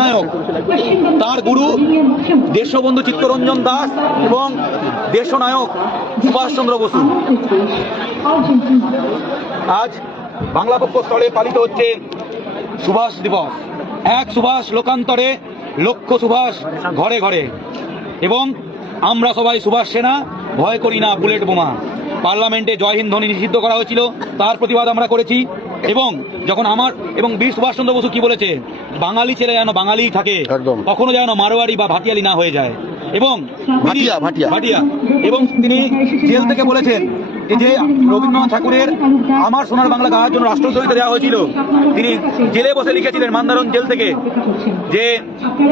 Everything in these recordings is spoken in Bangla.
নায়ক তার গুরু দেশবন্ধু চিত্তরঞ্জন দাস এবং দেশনায়ক সুভাষচন্দ্র বসু। আজ বাংলা পক্ষ স্থলে পালিত হচ্ছে সুভাষ দিবস। এক সুভাষ লোকান্তরে লক্ষ সুভাষ ঘরে ঘরে, এবং আমরা সবাই সুভাষ সেনা, ভয় করি না বুলেট বোমা। পার্লামেন্টে জয় হিন্দ ধ্বনি নিষিদ্ধ করা হয়েছিল, তার প্রতিবাদ আমরা করেছি। এবং যখন আমার এবং বীর সুভাষচন্দ্র বসু কি বলেছে, বাঙালি ছেলে যেন বাঙালিই থাকে, কখনো যেন মারোয়ারি বা ভাটিয়ালি না হয়ে যায়। এবং ভাটিয়া এবং তিনি জেল থেকে বলেছেন যে রবীন্দ্রনাথ ঠাকুরের আমার সোনার বাংলা গাওয়ার জন্য রাষ্ট্রধ্বনিতে দেওয়া হয়েছিল, তিনি জেলে বসে লিখেছিলেন মান্দারণ জেল থেকে, যে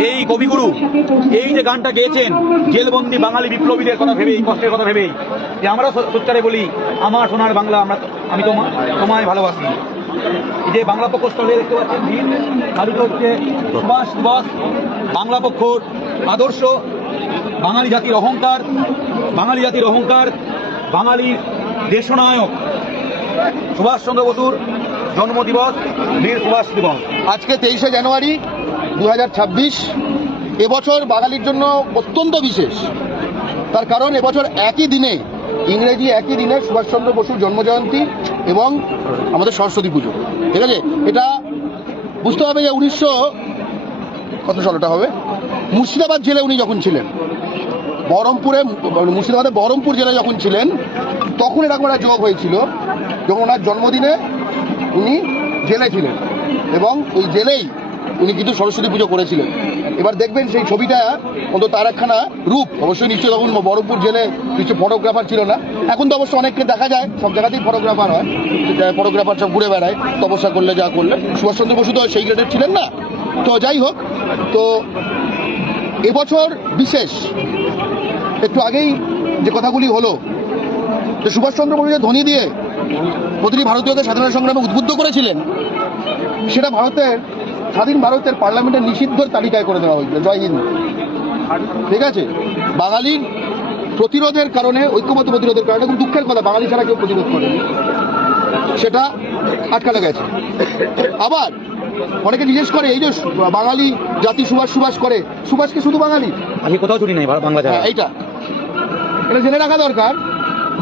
এই কবিগুরু এই যে গানটা গেয়েছেন জেলবন্দি বাঙালি বিপ্লবীদের কথা ভেবেই, কষ্টের কথা ভেবেই, যে আমরা সোচ্চারে বলি আমার সোনার বাংলা, আমি তোমায় ভালোবাসি। যে বাংলা পক্ষ স্থলে দেখতে পাচ্ছেন ভিড় পালিত হচ্ছে সুভাষ দিবস। বাংলা পক্ষর আদর্শ, বাঙালি জাতির অহংকার, বাঙালির দেশনায়ক সুভাষচন্দ্র বসুর জন্মদিবস, বীর সুভাষ দিবস। আজকে 23শে জানুয়ারি 2026। এবছর বাঙালির জন্য অত্যন্ত বিশেষ। তার কারণ এবছর একই দিনে, ইংরেজি একই দিনে সুভাষচন্দ্র বসুর জন্মজয়ন্তী এবং আমাদের সরস্বতী পুজো। ঠিক আছে, এটা বুঝতে হবে যে 1900 কত সালটা হবে, মুর্শিদাবাদ জেলে উনি যখন ছিলেন, মুর্শিদাবাদের বহরমপুর জেলায় যখন ছিলেন, তখন এরকম একটা যোগ হয়েছিল, যখন ওনার জন্মদিনে উনি জেলে ছিলেন এবং ওই জেলেই উনি কিন্তু সরস্বতী পুজো করেছিলেন। এবার দেখবেন সেই ছবিটা, অন্তত তার একখানা রূপ। অবশ্যই নিশ্চয়ই তখন বহরমপুর জেলে কিছু ফটোগ্রাফার ছিল না, এখন তো অবশ্য অনেককে দেখা যায়, সব জায়গাতেই ফটোগ্রাফার হয়, ফটোগ্রাফার সব ঘুরে বেড়ায় তপস্যা করলে যা করলে। সুভাষচন্দ্র বসু তো সেই গ্রেডের ছিলেন না। তো যাই হোক, তো এবছর বিশেষ। একটু আগেই যে কথাগুলি হলো, যে সুভাষচন্দ্র বসু যে ধ্বনি দিয়ে প্রতিটি ভারতীয়কে স্বাধীনতা সংগ্রামে উদ্বুদ্ধ করেছিলেন, সেটা স্বাধীন ভারতের পার্লামেন্টের নিষিদ্ধর তালিকায় করে দেওয়া হয়েছিল, জয় হিন্দ। ঠিক আছে, বাঙালির প্রতিরোধের কারণে, ঐক্যবদ্ধ প্রতিরোধের কারণে, কিন্তু দুঃখের কথা বাঙালি ছাড়া কেউ প্রতিরোধ করেনি, সেটা আটকানো গেছে। আবার অনেকে জিজ্ঞেস করে, এই যে বাঙালি জাতি সুভাষ করে, সুভাষকে শুধু বাঙালি, আমি কোথাও ছুটি নেই বাংলা ছাড়া। এটা জেনে রাখা দরকার।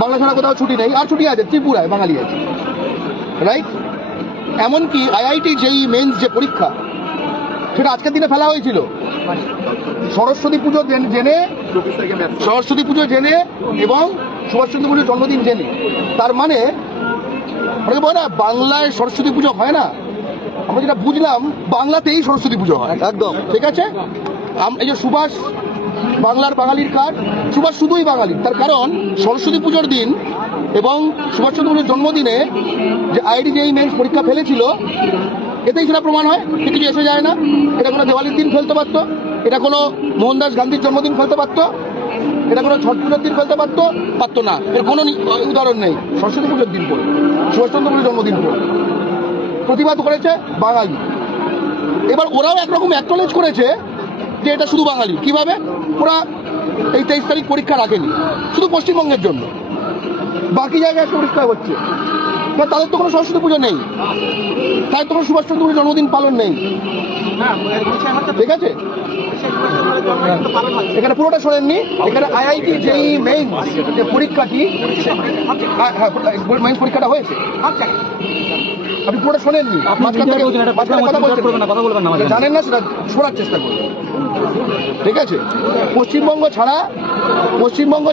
বাংলা ছাড়া কোথাও ছুটি নেই, আর ছুটি আছে ত্রিপুরায় বাঙালি আছে, রাইট? এমনকি আইআইটি জেই মেন্স যে পরীক্ষা, সেটা আজকের দিনে ফেলা হয়েছিল সরস্বতী পুজো জেনে এবং সুভাষচন্দ্র বসুর জন্মদিন জেনে। তার মানে অনেকে বলে না বাংলায় সরস্বতী পুজো হয় না, আমরা যেটা বুঝলাম বাংলাতেই সরস্বতী পুজো হয়, একদম ঠিক আছে। এই যে সুভাষ বাংলার বাঙালির কাজ, সুভাষ শুধুই বাঙালি, তার কারণ সরস্বতী পুজোর দিন এবং সুভাষচন্দ্র বসুর জন্মদিনে যে আইআইটি জেই মেন্স পরীক্ষা ফেলেছিল, এতেই সেটা প্রমাণ হয়। কিছু এসে যায় না, এটা কোনো দেওয়ালির দিন ফেলতে পারতো, এটা কোনো মোহনদাস গান্ধীর জন্মদিন ফেলতে পারতো, এটা কোনো ছট পুজোর দিন ফেলতে পারতো না, এর কোনো উদাহরণ নেই। সরস্বতী পুজোর দিন পড়ে, সুভাষচন্দ্র বসুর জন্মদিন পড়ে প্রতিবাদ করেছে বাঙালি। এবার ওরাও একরকম অ্যাকনোলেজ করেছে যে এটা শুধু বাঙালি। কিভাবে? ওরা এই 23 তারিখ পরীক্ষা রাখেনি শুধু পশ্চিমবঙ্গের জন্য, বাকি জায়গায় পরীক্ষা হচ্ছে। তাদের তো কোনো সরস্বতী পুজো নেই, তাদের তো কোনো সুভাষচন্দ্র বসুর জন্মদিন পালন নেই, ঠিক আছে। এখানে পুরোটা শোনেননি, এখানে আইআইটি জেই মেইনস যে পরীক্ষাটি, মেইনস পরীক্ষাটা হয়েছে, আপনি পুরোটা শোনেননি, জানেন না, সেটা শোনার চেষ্টা করবেন, ঠিক আছে। পশ্চিমবঙ্গ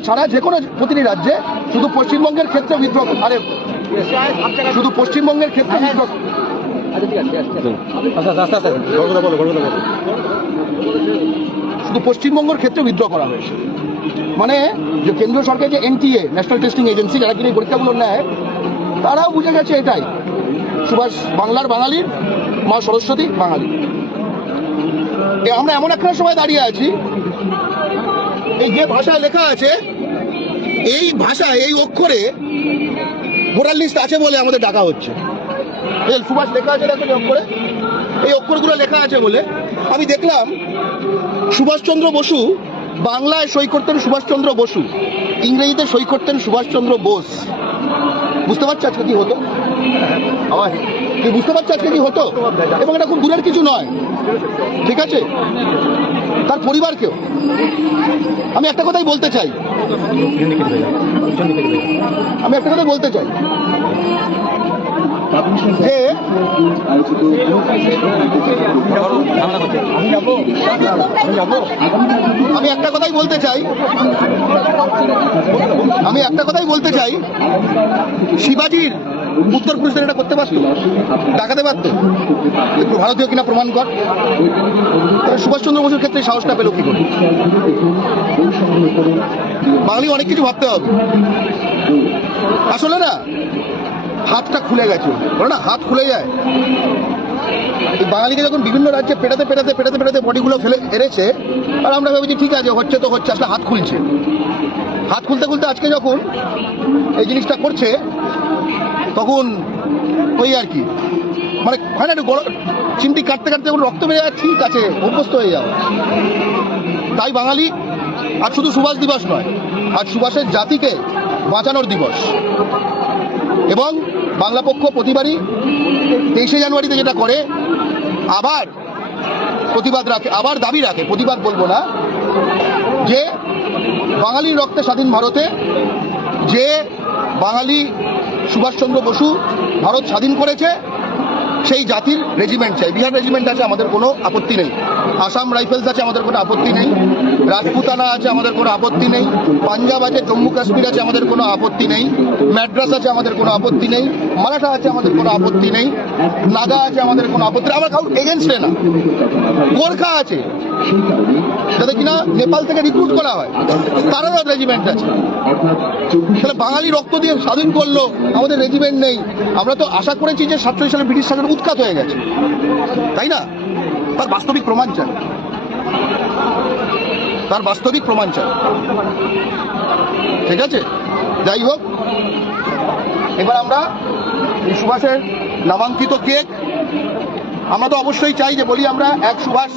ছাড়া যে কোনো প্রতিটি রাজ্যে শুধু পশ্চিমবঙ্গের ক্ষেত্রে বিদ্রোহ, শুধু পশ্চিমবঙ্গের ক্ষেত্রে বিদ্রোহ, শুধু পশ্চিমবঙ্গের ক্ষেত্রে বিদ্রোহ করা হয়েছে। মানে যে কেন্দ্রীয় সরকার যে এনটিএ, ন্যাশনাল টেস্টিং এজেন্সি, যারা কিনে পরীক্ষাগুলো নেয়, তারাও বুঝে গেছে এটাই সুভাষ বাংলার বাঙালির, মা সরস্বতী বাঙালি। আমরা এমন একটা সময় দাঁড়িয়ে আছি, এই যে ভাষায় লেখা আছে, এই ভাষায় এই অক্ষরে ভোটার লিস্ট আছে বলে আমাদের ডাকা হচ্ছে। সুভাষ লেখা আছে দেখো অক্ষরে, এই অক্ষরগুলো লেখা আছে বলে। আমি দেখলাম সুভাষচন্দ্র বসু বাংলায় সই করতেন সুভাষচন্দ্র বসু, ইংরেজিতে সই করতেন সুভাষচন্দ্র বোস। বুঝতে পারছি আজকে কি হতো? তুই বুঝতে পারছিস আজকে কি হতো, এবং এটা খুব দূরের কিছু নয়, ঠিক আছে? তার পরিবারকেও আমি একটা কথাই বলতে চাই, যে আমি একটা কথাই বলতে চাই, শিবাজির উত্তরপ্রদেশের এটা করতে পারতো, ডাকাতে পারতো, একটু ভারতীয় কিনা প্রমাণ কর। তাহলে সুভাষচন্দ্র বসুর ক্ষেত্রে এই সাহসটা পেল কি করে? বাঙালি অনেক কিছু ভাবতে হবে। আসলে না, হাতটা খুলে গেছে, বলো না হাত খুলে যায়। এই বাঙালিকে যখন বিভিন্ন রাজ্যে পেটাতে বডিগুলো ফেলে এড়েছে, আর আমরা ভেবেছি ঠিক আছে, হচ্ছে তো হচ্ছে, আসলে হাত খুলছে। হাত খুলতে আজকে যখন এই জিনিসটা করছে, তখন ওই আর কি, মানে হয় না, একটু চিমটি কাটতে যখন রক্ত বেড়ে যায়, ঠিক আছে, অভ্যস্ত হয়ে যাও। তাই বাঙালি আজ শুধু সুভাষ দিবস নয়, আজ সুভাষের জাতিকে বাঁচানোর দিবস। এবং বাংলা পক্ষ প্রতিবারই 23শে জানুয়ারিতে যেটা করে, আবার প্রতিবাদ রাখে, আবার দাবি রাখে, প্রতিবাদ বলবো না, যে বাঙালির রক্তে স্বাধীন ভারতে যে বাঙালি সুভাষচন্দ্র বসু ভারত স্বাধীন করেছে, সেই জাতির রেজিমেন্ট চাই। বিহার রেজিমেন্ট আছে, আমাদের কোনো আপত্তি নেই। আসাম রাইফেলস আছে, আমাদের কোনো আপত্তি নেই। রাজপুতানা আছে, আমাদের কোনো আপত্তি নেই। পাঞ্জাব আছে, জম্মু কাশ্মীর আছে, আমাদের কোনো আপত্তি নেই। ম্যাড্রাস আছে, আমাদের কোনো আপত্তি নেই। মারাঠা আছে, আমাদের কোনো আপত্তি নেই। নাগা আছে, আমাদের কোনো আপত্তি নেই। আমরা কারোর এগেনস্টে না। গোর্খা আছে, যাদের কিনা নেপাল থেকে রিক্রুট করা হয়, তারাও রেজিমেন্ট আছে। তাহলে বাঙালি রক্ত দিয়ে স্বাধীন করলো, আমাদের রেজিমেন্ট নেই। আমরা তো আশা করেছি যে 47 সালে ব্রিটিশ শাসন উৎখাত হয়ে গেছে, তাই না? তার বাস্তবিক প্রমাণ চাই, ঠিক আছে? যাই হোক, এবার আমরা এই সুভাষের নামাঙ্কিত কেক, আমরা তো অবশ্যই চাই যে বলি আমরা এক সুভাষ,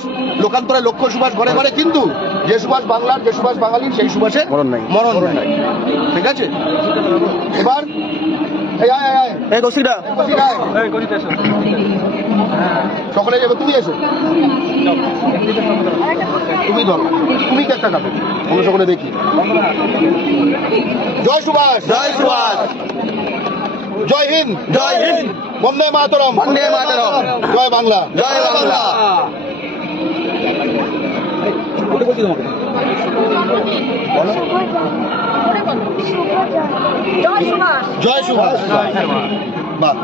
লোকান্তরে লক্ষ সুভাষ ঘরে ঘরে, কিন্তু যে সুভাষ বাংলার, যে সুভাষ বাঙালির, সেই সুভাষের মরণ নাই, ঠিক আছে? এবার সকলে যাবে, তুমি এসো, তুমি ধরো, তুমি একটা কাটো, আমরা সকলে দেখি। জয় সুভাষ, জয় সুভাষ, জয় হিন্দ, জয় হিন্দ, বন্দে মাতরম, বন্দে মাতরম, জয় বাংলা, জয় বাংলা। জয় সুভাষ, বাহ,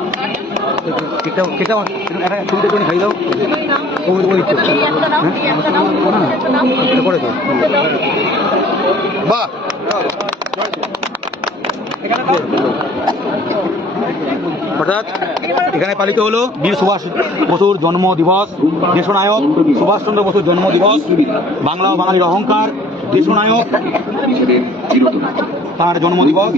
বাহ। অর্থাৎ এখানে পালিত হলো বীর সুভাষ বসুর জন্ম দিবস, দেশনায়ক সুভাষচন্দ্র বসুর জন্ম দিবস, বাংলা ও বাঙালির অহংকার দেশনায়ক, তার জন্ম দিবস।